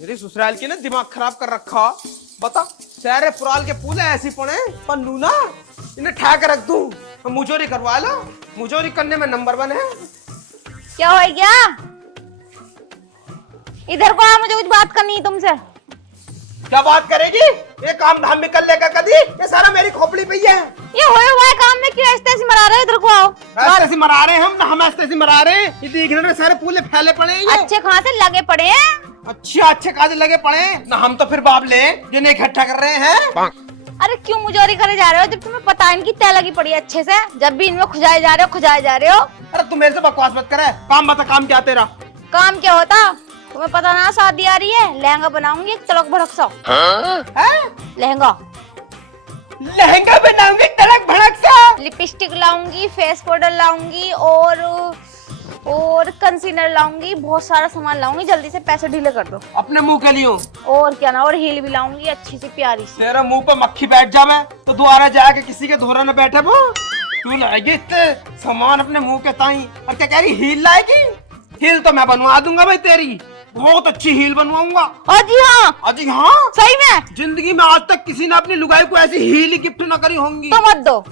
मेरी ससुराल की ना दिमाग खराब कर रखा। बता सारे पुराल के पूले ऐसी पड़े पन्नू ना, इन्हें ठा के रख दूं। मुजोरी करवा लो, मुजोरी करने में नंबर 1 है। क्या हो गया? इधर को आ, मुझे कुछ बात करनी है तुमसे। क्या बात करेगी? ये काम धाम में कर लेगा कभी? ये सारा मेरी खोपड़ी पे ही है। ये होए हुआ है काम में क्यों ऐसे मरा रहे हो? इधर को आओ। ऐसे मरा रहे हैं हम ना, हम ऐसे मरा रहे हैं। ये देख रहे हो सारे पूले फैले पड़े हैं। अच्छे कहाँ से लगे पड़े हैं? अच्छे काजे लगे पड़े हैं ना, हम तो फिर बाबले जिन्हें इकट्ठा कर रहे हैं। अरे क्यों मुजोरी करे जा रहे हो जब तुम्हें पता है इनकी तय लगी पड़ी है अच्छे से? जब भी इनमें खुजाए जा रहे हो। अरे तू मेरे से बकवास मत करे। काम बता, काम क्या तेरा? काम क्या होता तुम्हें पता ना? शादी आ रही है, लहंगा बनाऊंगी एक तड़क भड़क सा। लहंगा बनाऊंगी तड़क भड़क सा। लिपस्टिक लाऊंगी, फेस पाउडर लाऊंगी और कंसीलर लाऊंगी। बहुत सारा सामान लाऊंगी, जल्दी से पैसे ढीले कर दो। अपने मुंह के लिए और क्या ना, और हील भी लाऊंगी अच्छी सी प्यारी सी। तेरा मुंह पे मक्खी बैठ जावे तो दोबारा जाके किसी के धोरा न बैठे वो। तू लाएगी इतने सामान अपने मुंह के ताई और क्या कह रही हील लाएगी? हील तो मैं बनवा दूंगा भाई, तेरी बहुत अच्छी हील बनवाऊंगा। अजी हाँ, अजी हाँ, सही में। जिंदगी में आज तक किसी ने अपनी लुगाई को ऐसी हील गिफ्ट न करी होंगी। तो मत दो,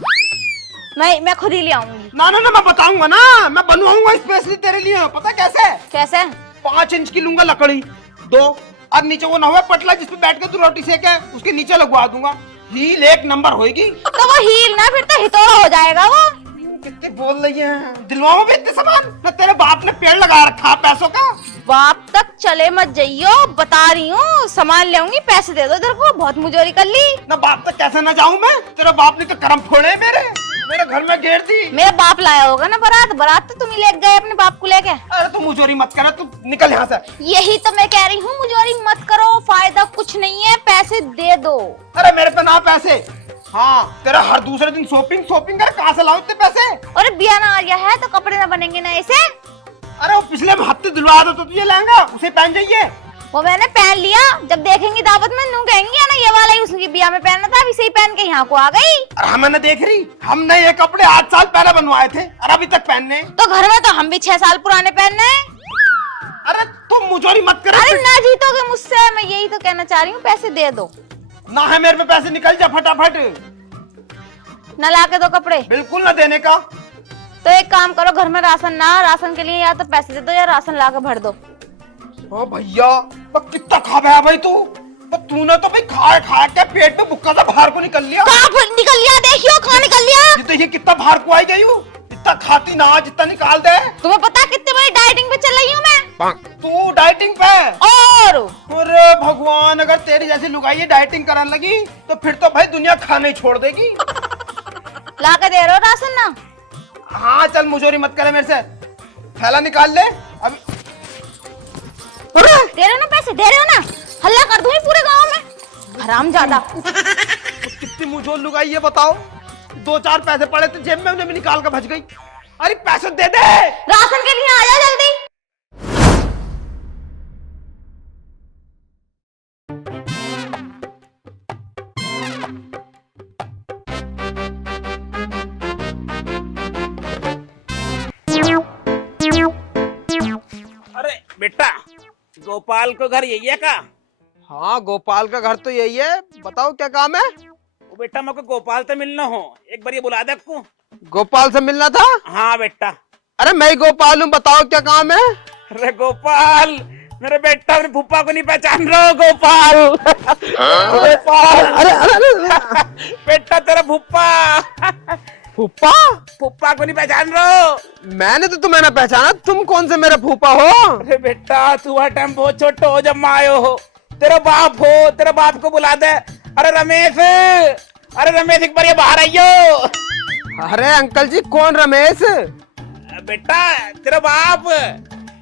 मैं खुद ही ले आऊंगी। ना मैं बताऊंगा ना, मैं बनवाऊंगा स्पेशली तेरे लिए। पता कैसे? कैसे? 5 इंच की लूंगा लकड़ी 2, और नीचे वो ना हुआ पटला जिसपे बैठ के तू रोटी सेके, उसके नीचे लगवा दूंगा। हील एक नंबर होएगी। तो वो हील ना, फिर तो हितोड़ा हो जाएगा वो। कितने बोल रही है, दिलवाओ भी इतने सामान ना। तेरे बाप ने पेड़ लगा रखा पैसों का। बाप तक चले मत जाइयो, बता रही हूँ। सामान ले आऊंगी, पैसे दे दो इधर को। बहुत मुजोरी कर ली ना। बाप तक कैसे ना जाऊं मैं? तेरे बाप ने तो करम फोड़े मेरे घर में घेर दी। मेरा बाप लाया होगा ना बारात तो तुम ही ले गए अपने बाप को लेके। अरे तू मुजोरी मत कर, तू निकल यहाँ से। यही तो मैं कह रही हूँ, मुजोरी मत करो, फायदा कुछ नहीं है, पैसे दे दो। अरे मेरे पे ना पैसे। हाँ, तेरा हर दूसरे दिन शॉपिंग कर, कहाँ से लाऊं इतने पैसे? अरे बिया ना आ गया है तो कपड़े ना बनेंगे ना ऐसे। अरे वो पिछले हफ्ते दिलवा दो तो तुझे लहंगा, उसे पहन जाइए। वो मैंने पहन लिया, जब देखेंगी दावत में नू कहेंगी ना ये वाला ही उसकी बिया में पहनना था, अभी से ही पहन के यहाँ को आ गई। हमने देख रही, हमने ये कपड़े 8 साल पहले बनवाए थे और अभी तक पहनने। तो घर में तो हम भी 6 साल पुराने पहनने हैं। अरे तुम मुजोरी मत कर। अरे ना जीतोगे मुझसे, मैं यही तो कहना चाह रही हूँ, पैसे दे दो। ना है मेरे पे पैसे, निकल जा फटाफट। न ला के दो कपड़े? बिल्कुल ना देने का। तो एक काम करो, घर में राशन के लिए या तो पैसे दे दो या राशन ला के भर दो। ओ भैया, कितना खा गया भाई तू? तूने तो भाई खा के पेट में बुक्का सा बाहर को निकल लिया। निकल लिया, देखियो कहाँ निकल लिया। ये देखिए कितना बाहर को आई गई हूँ। इतना खाती ना, जितना निकाल दे। तुम्हें पता कितनी बड़ी डाइटिंग पे चल रही हूँ मैं। तू डाइटिंग पे? और अरे भगवान, अगर तेरी जैसी लुगाई डाइटिंग करने लगी तो फिर तो भाई दुनिया खाने ही छोड़ देगी। ला के दे रहे हो राशन ना? हाँ चल, मुजोरी मत करे मेरे से। थैला निकाल ले अभी। दे रहे हो ना पैसे? दे रहे हो ना? हल्ला कर दूंगी पूरे गांव में, हरामजादा। कितनी मुझोल लुगाई ये बताओ। 2-4 पैसे पड़े थे जेब में, उन्हें भी निकाल कर भज गई। अरे पैसे दे दे। राशन के लिए आ जा जल्दी। अरे बेटा, गोपाल को घर यही है का? हाँ, गोपाल का घर तो यही है। बताओ क्या काम है? वो बेटा मेरे को गोपाल से मिलना हो, एक बार ये बुला दे को। गोपाल से मिलना था? हाँ बेटा। अरे मैं ही गोपाल हूँ, बताओ क्या काम है? अरे गोपाल, मेरे बेटा मेरे फूफा को नहीं पहचान रहे हो? गोपाल गोपाल, अरे बेटा तेरा फूफा। फूफा? फूफा को नहीं पहचान रहे हो? मैंने तो तुम्हें ना पहचाना, तुम कौन से मेरे फूफा हो? अरे बेटा तू हर टाइम बहुत छोटे हो जब माँ आयो हो। तेरा बाप हो, तेरा बाप को बुला दे। अरे रमेश, एक बार ये बाहर आइयो। अरे अंकल जी, कौन रमेश? बेटा तेरा बाप,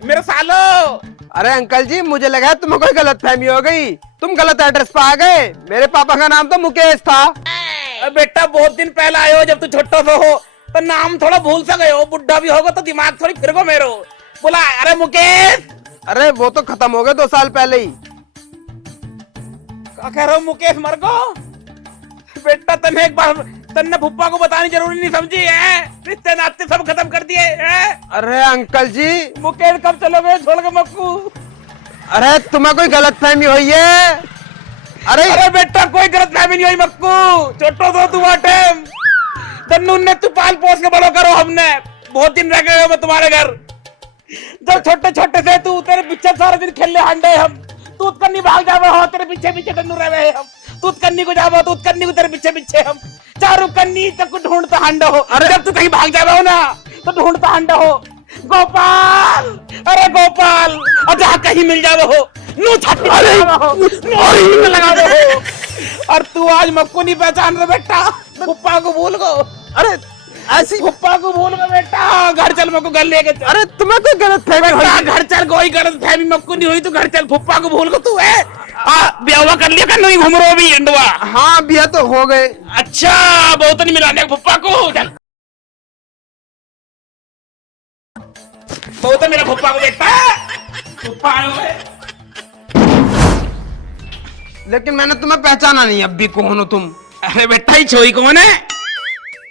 मेरे सालो। अरे अंकल जी, मुझे लगा तुम्हें कोई गलतफहमी हो गई, तुम गलत एड्रेस पे आ गए। मेरे पापा का नाम तो मुकेश था। बेटा बहुत दिन पहले आयो, जब तू छोटा सा हो तो नाम थोड़ा भूल सा गए हो। बुढ़ा भी होगा तो दिमाग थोड़ी फिर गो मेरो। बोला अरे मुकेश। अरे वो तो खत्म हो गए 2 साल पहले ही। क्या कह रहे हो? मुकेश मर गो? बेटा तन्ने एक बार तन्ने फुप्पा को बतानी जरूरी नहीं समझी है? रिश्ते नाते सब खत्म कर दिए हैं। अरे अंकल जी, मुकेश कब चलोगे छोड़ के मक्कू? अरे तुम्हें कोई गलत फहमी हुई है? अरे अरे बेटा कोई गलत फहमी नहीं हुई मक्कू, छोटो तो तू टाइम तन्नू ने तू पाल पोस के बड़ो करो, हमने बहुत दिन रह गए हो मैं तुम्हारे घर। जब छोटे छोटे से तू तेरे पीछे सारा दिन खेलने हांडे हम, तू कन्नी भाग जावे हो तेरे पीछे पीछे तन्नू रहे हम, तू कन्नी को जावो तू कन्नी को तेरे पीछे पीछे हम, चारों कन्नी तक को ढूंढता हांडा हो। अरे जब तू कहीं भाग जावे हो ना तो ढूंढता हांडा हो गोपाल, अरे गोपाल, और जहाँ कहीं मिल जावे हो नू छाती लगा हो। और तू आज मक्कू नहीं पहचान रहा बेटा, पुप्पा को भूल गो। अरे ऐसी पुप्पा को भूल गो बेटा, घर चल मक्कू घर लेके चल। अरे तुम्हें कोई गलत फहमी हुई है? घर चल, कोई गलत फहमी मक्कू नहीं हुई, तू घर चल, पुप्पा को भूल गो तू है। ब्याह कर लिया कर नहीं घूम रहा अभी इंडवा? हाँ बिया तो हो गए। अच्छा बहुत नहीं मिलाने पुप्पा को, चल बहुत मेरा पुप्पा को बेटा, पुप्पा आए हुए। लेकिन मैंने तुम्हें पहचाना नहीं, अब भी कौन हो तुम? अरे बेटा ये छोरी कौन है?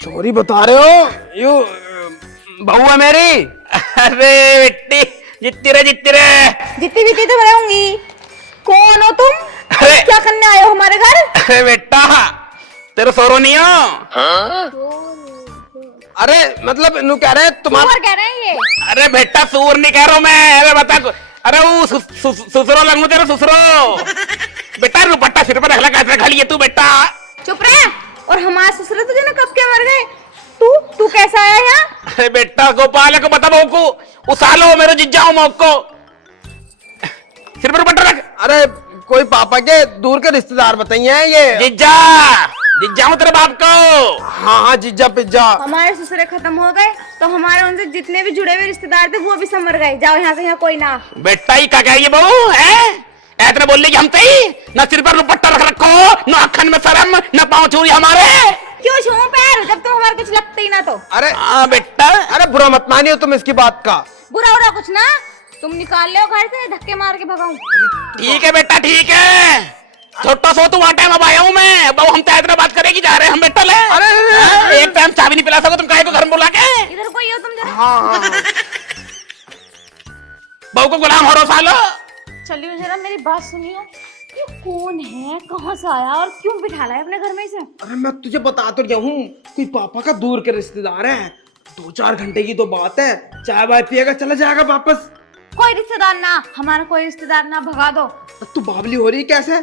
चोरी बता रहे हो? यू बहू है मेरी। अरे बेटी जितती रहे जितनी बीती तो रहूंगी। कौन हो तुम? अरे क्या करने आए हो हमारे घर? अरे बेटा तेरे सोरो नहीं हो? अरे मतलब नू कह रहे हैं तुम्हारा। सुअर कह रहे हैं ये। अरे बेटा सूर नहीं कह रहा हूं मैं, अरे बता अरे वो सुसरो लगू तेरा सुसरो। बेटा दुपट्टा सिर पर रखला कैसे खा लिए तू बेटा? चुप रहे। और हमारे ससुर तुझे ना कब के मर गए? तू कैसा आया यहाँ? अरे बेटा गोपाल को बता बहू को उसालो मेरे जिज्जा हूं मौक को, सिर पर दुपट्टा रख। अरे कोई पापा के दूर के रिश्तेदार बताइए ये। जिज्जा जिज्जा हूं तेरे बाप को। हाँ हाँ जीजा पिज्जा। हमारे ससुरे खत्म हो गए तो हमारे उनसे जितने भी जुड़े हुए रिश्तेदार थे वो भी सब मर गए। जाओ यहाँ से, यहाँ कोई ना। बेटा ही क्या कह रही है बहू है? ऐतने बोल रही हम तई न सिर पर दुपट्टा रख रखो, न अखन में शर्म, न पाँव छुरी हमारे। क्यों छूऊं पैर जब तुम हमारे कुछ लगते ही ना तो? अरे हाँ बेटा। अरे बुरा मत मानियो तुम इसकी बात का। बुरा हो रहा कुछ ना, तुम निकाल ले घर से, धक्के मार के भगाऊं। ठीक है बेटा ठीक है, छोटा सो तू वहाँ टाइम अब आया हूँ मैं, बहु हम तो इतना बात करेगी जा रहे हैं हम बेटा ले। अरे एक टाइम चाबी नहीं पिला सको तुम, काहे को घर में बुला के? इधर कोई हो तुम जरा। हाँ बहू को गुलाम हो रो सालो। चलिए जरा मेरी बात सुनियो, ये कौन है, कहाँ से आया और क्यों बिठा लाया अपने घर में इसे? अरे मैं तुझे बता तो रहा हूँ, कोई पापा का दूर के रिश्तेदार है, 2-4 घंटे की तो बात है, चाय वाय पिएगा चला जाएगा वापस। कोई रिश्तेदार ना, हमारा कोई रिश्तेदार ना, भगा दो। तू बावली हो रही कैसे?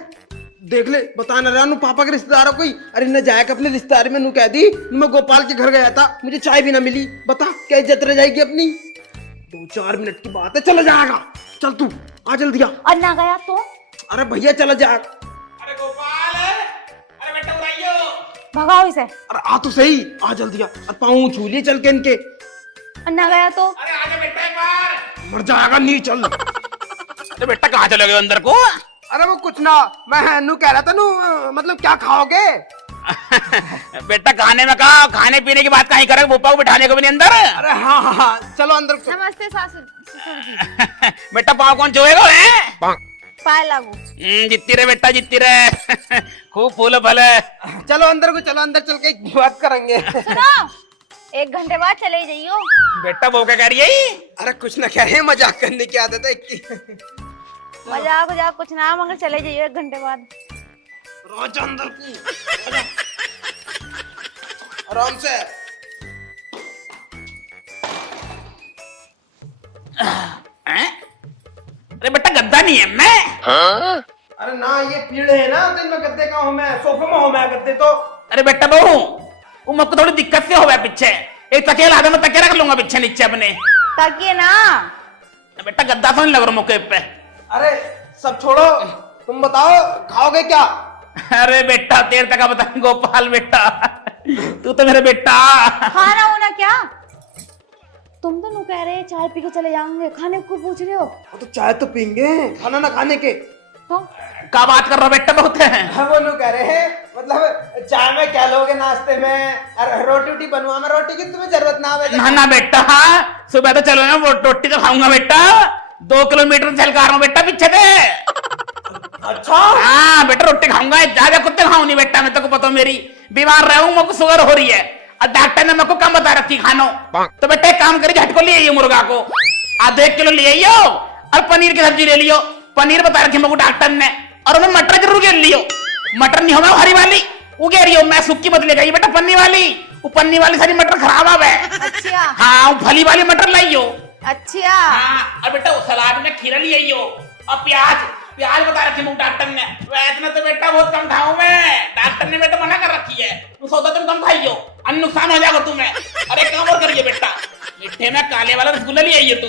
देख ले बता न रहा पापा के रिश्तेदार हो कोई। अरे न जाएगा अपने रिश्तेदार में, नू कह दी मैं गोपाल के घर गया था, मुझे चाय भी ना मिली, बता क्या इज्जत रह जाएगी अपनी? 2-4 मिनट की बात है, चला जाएगा। चल तू आ जल्दी आ। और ना गया तो? अरे भैया चला जा। अरे गोपाल, अरे बेटा उठाइयो। भगाओ इसे। अरे आ तो सही, आ जल्दी आ। पाँव छू लिए चल के इनके। और ना गया तो? अरे आजा बेटा एक बार। मर जाएगा नहीं, चल। अरे बेटा कहाँ चले गए अंदर को? अरे वो कुछ ना, मैं नू कह रहा था नू मतलब क्या खाओगे? बेटा खाने में कहा, खाने पीने की बात कहीं करे, भूपा को बिठाने को भी नहीं अंदर। अरे हाँ हाँ हाँ चलो अंदर। नमस्ते ससुर जी। बेटा पाँव कौन छुएगा है? पाए लागू। जितती रहे बेटा जितती रहे, खूब फूल फले। चलो अंदर को, चलो अंदर चल के बात करेंगे। सुनो, 1 घंटे बाद चले जाइयो। बेटा वो क्या कह रही है? अरे कुछ ना कह रहे, मजाक करने की आदत है इसकी। मजाक कुछ ना, मगर चले जाइयो 1 घंटे बाद। रोज अंदर की आराम से। अरे बेटा गद्दा नहीं है मैं। अरे ना ये पीड़ है ना, तो इनमें गद्दे का हूँ मैं, सोफे में हूँ मैं गद्दे तो। अरे बेटा बहू वो मुझको थोड़ी दिक्कत से हो गया पीछे, एक तकिया ला दे मैं तकिया रख लूंगा पीछे नीचे अपने। ताकि ना बेटा गद्दा तो नहीं लग रहा मुझे पे। अरे सब छोड़ो, तुम बताओ खाओगे क्या? अरे बेटा तेरे तक बता गोपाल बेटा, तू तो मेरे बेटा। खाना होना क्या? तुम तो नु कह रहे चाय पी के चले जाओगे, खाने को पूछ रहे हो? वो तो चाय तो पीएंगे, खाना ना खाने के। तो क्या बात कर रहा बेटा बहुत है। हाँ वो नु कह रहे हैं मतलब चाय में क्या लोगे नाश्ते में? अरे रोटी वोटी बनवा में, रोटी की तुम्हें जरूरत ना है। ना ना बेटा सुबह तो चलो ना, वो रोटी तो खाऊंगा बेटा, 2 किलोमीटर चल कर रहा हूँ बेटा पीछे से। अच्छा हाँ बेटा रोटी खाऊंगा, ज्यादा कुत्ते खाऊं नहीं बेटा, मैं तो पता मेरी बीमार रहा हूँ, मुझको शुगर हो रही है और डॉक्टर ने मेरे को कम बता रखी खानो। तो बेटा एक काम करिए झटको ले आइए मुर्गा को, आधे 1 किलो ले आइयो और पनीर की सब्जी ले लियो, पनीर बता रखी मेरे को डॉक्टर ने, और मैं मटर जरूर घेर लियो। मटर नहीं हो मैं हरी वाली वो कह रही हो, मैं सुक्की बदले गई बेटा पन्नी वाली, वो पन्नी वाली सारी मटर खराब आ गए। अच्छा हाँ वो फली वाली मटर लाई हो। अच्छा। हाँ और बेटा सलाद में खीरा ले आई हो, और प्याज प्याज बता रखी मुझे डॉक्टर ने। वैसे तो बेटा बहुत कम खाऊं मैं, डॉक्टर ने बेटा मना कर रखी है, तू सौदा तुम कम खाइयो, अन्य नुकसान हो जाएगा तुम्हें। अरे काम और करिए बेटा, मीठे में काले वाला रसगुल्ला ले आइए तू,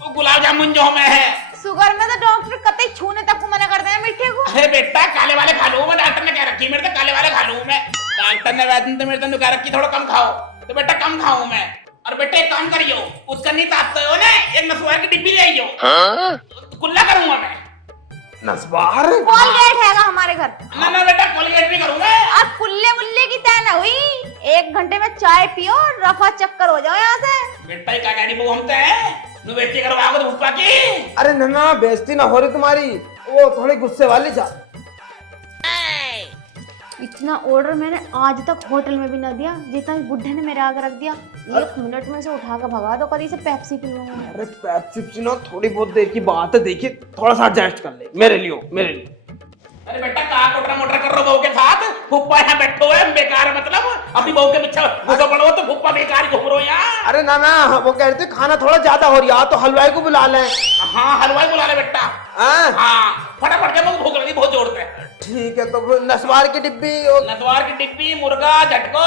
वो गुलाब जामुन जो में है। शुगर में तो डॉक्टर कतई छूने तक को मना करते हैं मीठे को। अरे बेटा काले वाले खा लूं मैं, डॉक्टर ने कह रखी मेरे तो काले वाले खा लूं मैं, डॉक्टर ने वैसे तो मेरे तो कह रखी थोड़ा कम खाओ, तो बेटा कम खाऊं मैं। और बेटा एक काम करियो, उसका नहीं ताकते हो ना, एक नसवार की डिब्बी ले आइयो, कुल्ला करूंगा मैं। नस्वार कोलगेट हैगा हमारे घर। ना ना बेटा कोलगेट भी करूंगा। अब कुल्ले मुल्ले की तय ना हुई, 1 घंटे में चाय पियो रफा चक्कर हो जाओ यहाँ से। बेटा ये क्या गाड़ी वो हमते हैं, नु बेटी करवाओगे तो भूपा की। अरे नन्ना बेइज्जती ना हो रही तुम्हारी, वो थोड़ी गुस्से वाली जा। इतना ऑर्डर मैंने आज तक होटल में भी ना दिया जितना इस बुढ़े ने मेरे आगे रख दिया। 1 मिनट में से उठा कर भगा दो, कभी से पेप्सी पीऊंगा। अरे पेप्सी ना थोड़ी बहुत देर की बात है, देखिए थोड़ा सा एडजस्ट कर ले मेरे लिए मेरे लिए। अरे बेटा कहाँ कोटरा मोटरा कर रहे हो बहू के साथ, भूपा यहाँ बैठो है बेकार, मतलब अपनी बहू के पीछे घुसो पड़ो तो भूपा बेकार घूम रहे हो यहाँ। अरे ना ना वो कह रहे थे खाना थोड़ा ज्यादा हो रहा, तो हलवाई को बुला लें। हाँ हलवाई बुला ले बेटा। हाँ हाँ फटाफट के मुझे भूख लगी बहुत जोर से। ठीक है, तो फिर नस्वार की डिब्बी और नटवार की टिक्की, मुर्गा झटको,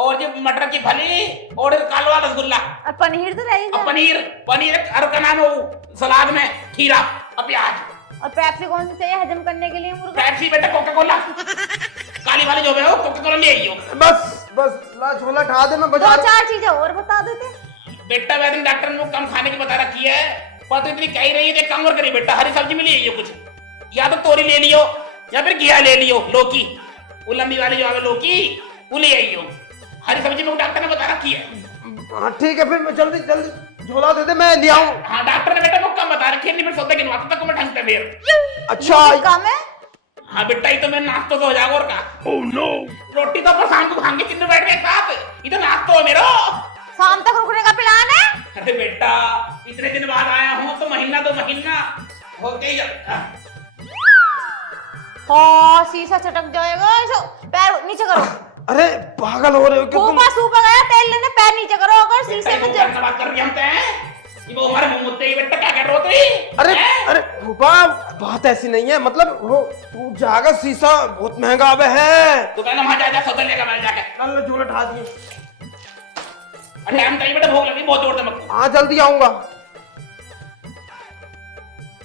और ये मटर की फली, और कालवा रसगुल्ला, और पनीर तो रहेगा। और पनीर पनीर और का नाम है वो सलाद में खीरा और प्याज। और पेप्सी कौन सी चाहिए हजम करने के लिए मुर्गा? पेप्सी बेटा कोका कोला काली वाली जो है वो कोका कोला ले आइयो। बस बस ला झोला ठा दे, मैं 2 बाजार 4 चीजें और बता देते। बेटा वैसे डॉक्टर ने कम खाने की बता रखी है, पर तो इतनी कही रही है, एक काम और करिए बेटा, हरी सब्जी में ले आइयो कुछ, या तो तोरी ले लियो या फिर घिया ले लियो, लौकी वो लंबी वाली जो है लौकी वो ले आइयो, हरी सब्जी में डॉक्टर ने बता रखी है। हाँ ठीक है, फिर मैं जल्दी जल्दी झोला दे दे, मैं ले आऊं। हाँ डॉक्टर ने बेटा वो कम बता रखी है, नहीं फिर सौदा गिनवाता तक मैं ढंग से फिर। अच्छा काम है। हाँ बेटा ये तो मैं नाश्ता तो हो जाएगा और का। ओह नो रोटी तो अपन शाम को खाएंगे तीनों बैठ के साथ, ये तो नाश्ता हो मेरा। शाम तक रुकने का प्लान है? अरे बेटा इतने दिन बाद आया हूँ तो महीना 2 महीना होके ही जाता। हाँ शीशा चटक जाएगा, ऐसा पैर नीचे करो। अरे पागल हो रहे हो क्या तुम? ऊपर सूपा गया तेल लेने, पैर नीचे करो, अगर शीशे में क्या बात कर रही हम ये वो हमारे मुंह मुद्दे ही बेटा क्या कर रहे हो तुम? अरे अरे भूपा बात ऐसी नहीं है, मतलब वो तू जागा, शीशा बहुत महंगा आवे है। तो कहना वहां जा सौदा लेकर मैं जाके कल झोला ठा दिए। टाइम चाहिए बेटा, भूख लगी बहुत जोर से मत। हाँ जल्दी आऊंगा।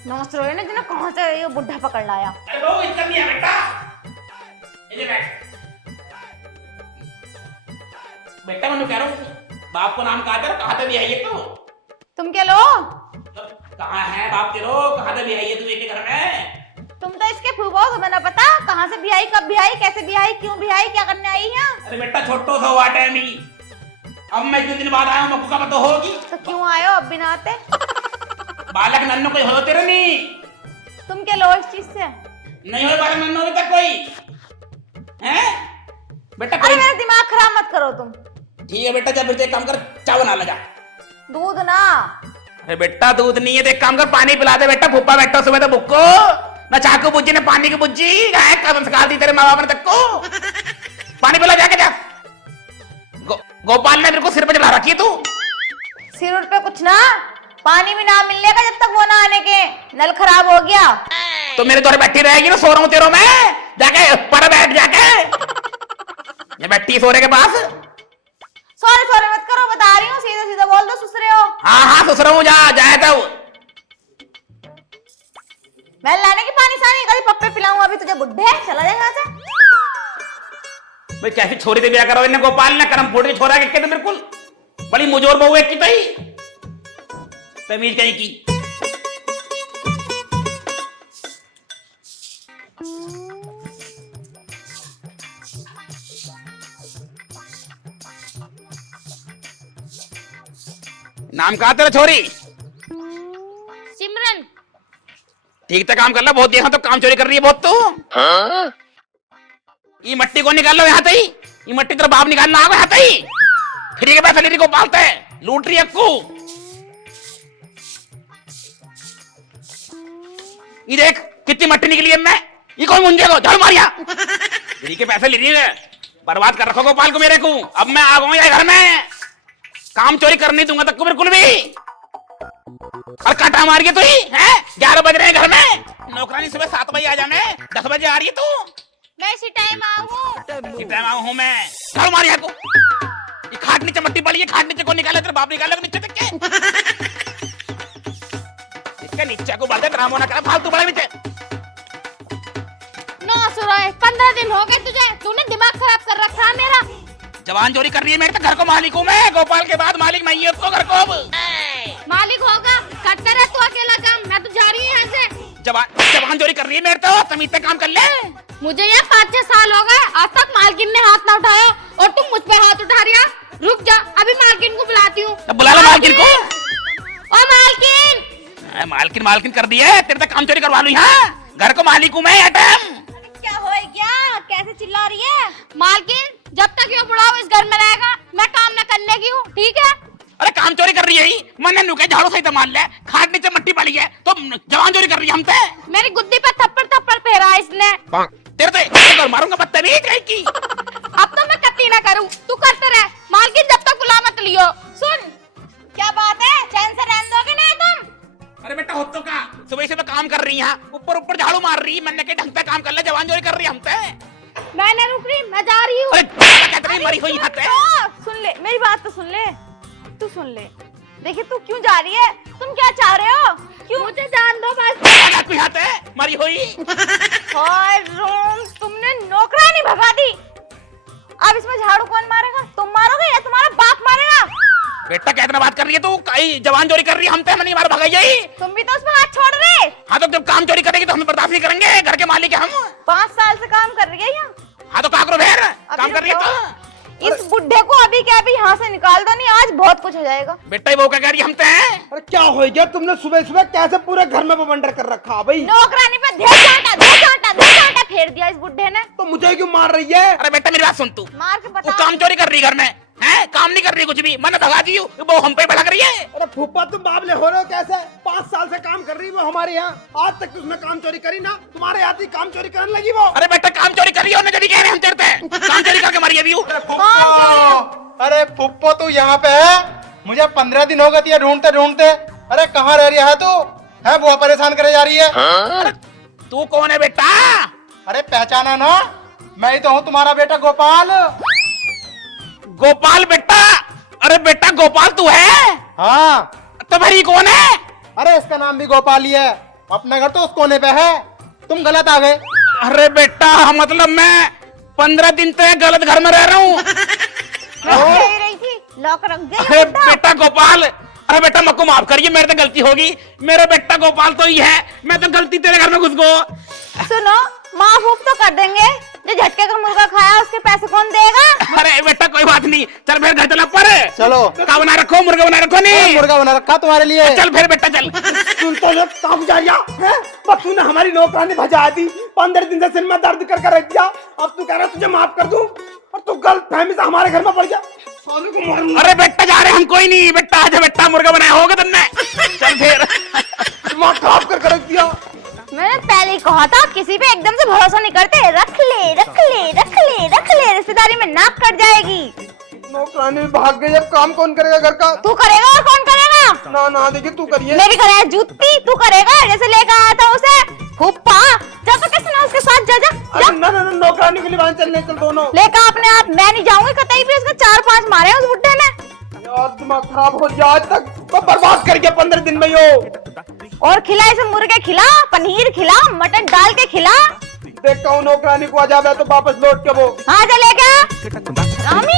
नाच रहे ना जिन्हें कहाँ से ये बुढ़ा पकड़ लाया। अरे वो इतना नहीं है बेटा, ये बैठ बेटा, मैं कह रहा हूँ बाप को नाम कहा था भी आई है तो तुम क्या लो? कहाँ है बाप तेरो, कहाँ से भी आई है तू एक घर में? तुम तो इसके फूफा हो, तुम्हें ना पता कहाँ से भी आई, कब भी आई, कैसे भी आई, क्यों भी आई, क्या करने आई है? अरे बेटा छोटो सा हुआ टाइम ही, अब मैं इतने दिन बाद आया हूँ, मक्कू का तो होगी। तो क्यों आए हो अब बिना आते? बालक नन्नो कोई हो तेरे नहीं? तुम क्या लो इस चीज से? नहीं हो बालक नन्नो अभी तक कोई हैं? बेटा अरे कोई मेरा दिमाग खराब मत करो तुम। ठीक है बेटा, जब एक काम कर चाय बना लगा। दूध ना। अरे बेटा दूध नहीं है तो एक काम कर पानी पिला दे बेटा, भूपा बैठा सुबह तो भुक्को ना, चाकू बुज्जी ने पानी की बुज्जी कब संस्कार दी तेरे माँ बाप ने तक को। पानी पिला जाके जा। गोपाल ने मेरे को सिर पे चढ़ा रखी है तू। सिर उर पे कुछ ना, पानी भी ना मिलने का जब तक वो ना आने के, नल खराब हो गया तो मेरे द्वारा बैठी रहेगी ना, सो रहा हूँ तेरो में, जाके पर बैठ जाके ये बैठी सोरे के पास। सॉरी सॉरी मत करो, बता रही हूँ, सीधा सीधा बोल दो, सुस रहे हो। हाँ हाँ सुस रहा हूँ, जा जाए तो मैं लाने की पानी सानी कभी पप्पे पिलाऊं, अभी तुझे बुढ़े चला जाए यहाँ से। भाई कैसी छोरी से ब्याह करो इन्हें, गोपाल ने करम फोड़ के छोरा के बिल्कुल बड़ी मुजोर बहू एक की तई तमीज कहीं की। नाम कहा तेरा छोरी? सिमरन। ठीक से काम कर लो, बहुत देखा तो काम चोरी कर रही है बहुत तू। ये मट्टी को निकाल लो यहाँ से ही, ये मट्टी तेरा बाप निकालना आगे यहाँ से ही, फ्री के पैसे को पालते हैं, लूट रही है को। ये देख कितनी मट्टी निकली है मैं। ये कौन मुंजे को झाड़ू मारिया यही के पैसे ले रही है, बर्बाद कर रखो गोपाल को मेरे को। अब मैं आ गया घर में, काम चोरी करने दूंगा तक को बिल्कुल भी। और काटा मार के तू ही है, 11 बज रहे हैं घर में। नौकरानी सुबह 7 बजे आ जाने, 10 बजे आ रही है तू। मैं इसी टाइम आऊँ। मैं झाड़ू मारिया को। ये खाट नीचे मट्टी पड़ी है, खाट नीचे को निकाले तेरे बाप निकाले नीचे तक के। इसके नीचे को बढ़ते ड्रामा ना कर, फालतू बड़ा नीचे। नो सुराय, 15 दिन हो गए तुझे, तूने दिमाग खराब कर रखा है मेरा। जवान चोरी कर रही है मेरे तो घर को मालिक हूँ मैं। गोपाल के बाद मालिक मैं ही हूँ उसको घर को। अब मालिक होगा, करते रह तू अकेला काम, मैं तो जा रही हूँ यहाँ से। जवान चोरी कर रही है मेरे तो, तमीज से काम कर ले। मुझे ये 5-6 साल हो गए, आज तक मालकिन ने हाथ ना उठाया और तुम मुझ पे हाथ उठा रही है। रुक जा, अभी मालकिन को बुलाती हूँ। बुला लो मालकिन को। ओ मालकिन! मालकिन कर दी है, तेरे तक काम चोरी करवा लूं यहाँ। घर को मालिक हूँ मैं। क्या हो गया, कैसे चिल्ला रही है? मालकिन, जब तक ये बुढ़ाओ इस घर में रहेगा, मैं काम न करने की हूँ, ठीक है? अरे काम चोरी कर रही है ही, मैंने नुके झाड़ू सही मान ले, खाट नीचे मट्टी पड़ी है तो जवान चोरी कर रही है हमसे। मेरी गुद्दी पे थप्पड़ फेरा इसने। तेरे तो मारूंगा बदतमीज कहीं की। अब तो मैं कत्ती ना करूं, तू करते रह। मालकिन जब तक बुला मत लियो। सुन, क्या बात है, चैन से रहने दोगे नहीं तुम? अरे बेटा होतो का, सुबह से तो काम कर रही है, ऊपर झाड़ू मार रही। मैंने कहा ढंग से काम कर ले, जवान चोरी कर रही है हमसे। मैं नहीं रुक रही, मैं जा रही हूँ। अरे कहते रही मरी हुई यहाँ पे। सुन ले मेरी बात तो सुन ले, तू सुन ले। देखिए तू क्यों जा रही है, तुम क्या चाह रहे हो? क्यों? मुझे जान दो बस। यहाँ पे मरी हुई। हाय रोम, तुमने नौकरानी भगा दी। अब इसमें झाड़ू कौन मारेगा, तुम मारोगे या तुम्हारा बाप मारेगा? बेटा क्या इतना बात कर रही है तू? कहीं जवान चोरी कर रही है हमसे, मैं नहीं मार भगाई यही। तुम भी तो उसमें हाथ छोड़ रहे। हाँ तो जब काम चोरी करेगी तो हम बर्दाश्त नहीं करेंगे, घर के मालिक है हम। 5 साल से काम कर रही है यहाँ। हाँ तो क्या करो फिर, काम कर रही है तो। इस बुढ़े को अभी क्या अभी यहाँ से निकाल दो, नहीं आज बहुत कुछ हो जाएगा। बेटा वो क्या कह रही हमसे है? अरे क्या हो गया, तुमने सुबह सुबह कैसे पूरे घर में बवंडर कर रखा भाई? नौकरानी पे ढेर फेर दिया इस बुढ़े ने। तो मुझे क्यों मार रही है? अरे बेटा मेरी बात सुन तू, मार के वो बता। काम चोरी कर रही घर में है, काम नहीं कर रही कुछ भी, मैंने भगा दी वो हम पे भड़क रही है। अरे फूफा तुम बाबले हो रहे हो कैसे? 5 साल से काम कर रही वो हमारे यहाँ, आज तक उसने काम चोरी करी ना, तुम्हारे हाथ ही काम चोरी करने लगी वो। अरे बेटा काम चोरी कर रही है, जब कह रहे हम तेरे काम चोरी करके मारी अभी। अरे फुप्पो तू यहाँ पे है? मुझे 15 दिन हो गए ढूंढते ढूंढते। अरे कहाँ रह रही है तू? है वो परेशान करे जा रही है। अरे तू कौन है बेटा? अरे पहचाना ना, मैं ही तो हूँ तुम्हारा बेटा गोपाल। गोपाल बेटा? अरे बेटा गोपाल तू है? हाँ। तो भाई कौन है? अरे इसका नाम भी गोपाल ही है, अपना घर तो उस कोने पे है, तुम गलत आ गए। अरे बेटा मतलब मैं 15 दिन से गलत घर में रह रहा हूँ। रही थी, लॉक रख दे। अरे बेटा गोपाल, अरे बेटा मक्को माफ करिए, मेरे तो गलती होगी। मेरा बेटा गोपाल तो ही है, मैं तो गलती तेरे घर में घुस गो। सुनो, माफ उफ तो कर देंगे, जो झटके का मुर्गा खाया उसके पैसे कौन देगा? अरे बेटा कोई बात नहीं, चल फिर घर चला पर। चलो। क्या बना रखो, मुर्गा बना रखो नहीं? मुर्गा बना रखा तुम्हारे लिए। चल फिर बेटा चल। सुन तो ले काम जारिया है, बस तूने हमारी नौकरानी भजा दी, 15 दिन से सिर में दर्द कर रख दिया। अब तू कह रहा तुझे माफ कर दूं और तू गलत फहमी से हमारे घर में पड़ जा। अरे बेटा जा रहे हम, कोई नहीं बेटा, आजा बेटा, मुर्गा बनाया होगा तुमने। चल फिर। दिमाग खराब कर रख दिया। मैंने पहले ही कहा था किसी पे एकदम से भरोसा नहीं करते। रख ले, रिश्तेदारी में नाक कट जाएगी। नौकरानी भाग गई, अब काम कौन करेगा घर का? तू करेगा और कौन करेगा? ना ना देखिए तू करिए। मेरी कराया जूती, तू करेगा जैसे लेकर आया था उसे। फूफा जा तो कैसे ना उसके साथ जा। अरे ना ना नौकरानी के लिए चलने चल दोनों। लेकर अपने आप, मैं नहीं जाऊंगी कतई भी। उसके 4-5 मारे उस बुड्ढे ने। यार दिमाग खराब हो गया, आज तक तो बर्बाद कर गया 15 दिन में यो। और खिला इसे, मुर्गे खिला, पनीर खिला, मटन डाल के खिला। देखता हूँ नौकरानी को आ जावे तो वापस लौट के वो। हाँ जा लेके रामी।